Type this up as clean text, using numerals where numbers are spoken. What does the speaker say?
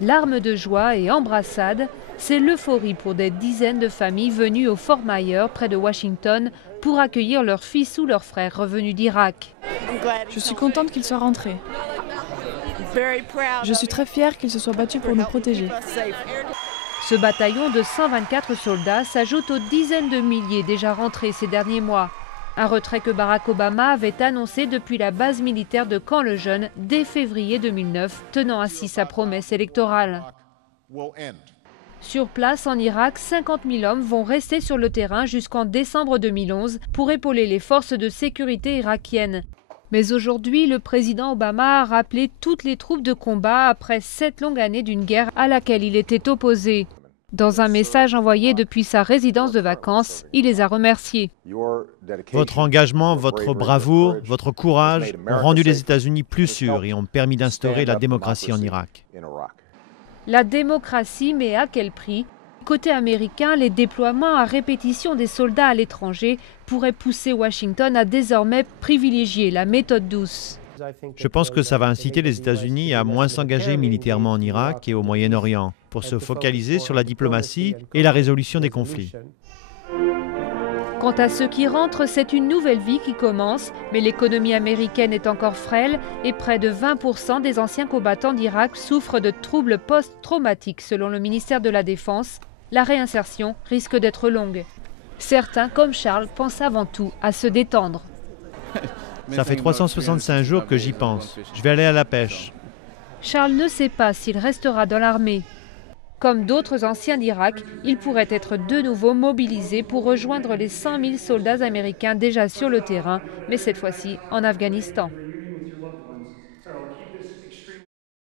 Larmes de joie et embrassades, c'est l'euphorie pour des dizaines de familles venues au Fort Myer, près de Washington, pour accueillir leur fils ou leur frère revenus d'Irak. Je suis contente qu'il soit rentré. Je suis très fière qu'il se soit battu pour nous protéger. Ce bataillon de 124 soldats s'ajoute aux dizaines de milliers déjà rentrés ces derniers mois. Un retrait que Barack Obama avait annoncé depuis la base militaire de Camp-le-Jeune dès février 2009, tenant ainsi sa promesse électorale. Sur place en Irak, 50 000 hommes vont rester sur le terrain jusqu'en décembre 2011 pour épauler les forces de sécurité irakiennes. Mais aujourd'hui, le président Obama a rappelé toutes les troupes de combat après 7 longues années d'une guerre à laquelle il était opposé. Dans un message envoyé depuis sa résidence de vacances, il les a remerciés. Votre engagement, votre bravoure, votre courage ont rendu les États-Unis plus sûrs et ont permis d'instaurer la démocratie en Irak. La démocratie, mais à quel prix? Côté américain, les déploiements à répétition des soldats à l'étranger pourraient pousser Washington à désormais privilégier la méthode douce. Je pense que ça va inciter les États-Unis à moins s'engager militairement en Irak et au Moyen-Orient pour se focaliser sur la diplomatie et la résolution des conflits. Quant à ceux qui rentrent, c'est une nouvelle vie qui commence, mais l'économie américaine est encore frêle et près de 20% des anciens combattants d'Irak souffrent de troubles post-traumatiques selon le ministère de la Défense. La réinsertion risque d'être longue. Certains, comme Charles, pensent avant tout à se détendre. Ça fait 365 jours que j'y pense. Je vais aller à la pêche. Charles ne sait pas s'il restera dans l'armée. Comme d'autres anciens d'Irak, il pourrait être de nouveau mobilisé pour rejoindre les 100 000 soldats américains déjà sur le terrain, mais cette fois-ci en Afghanistan.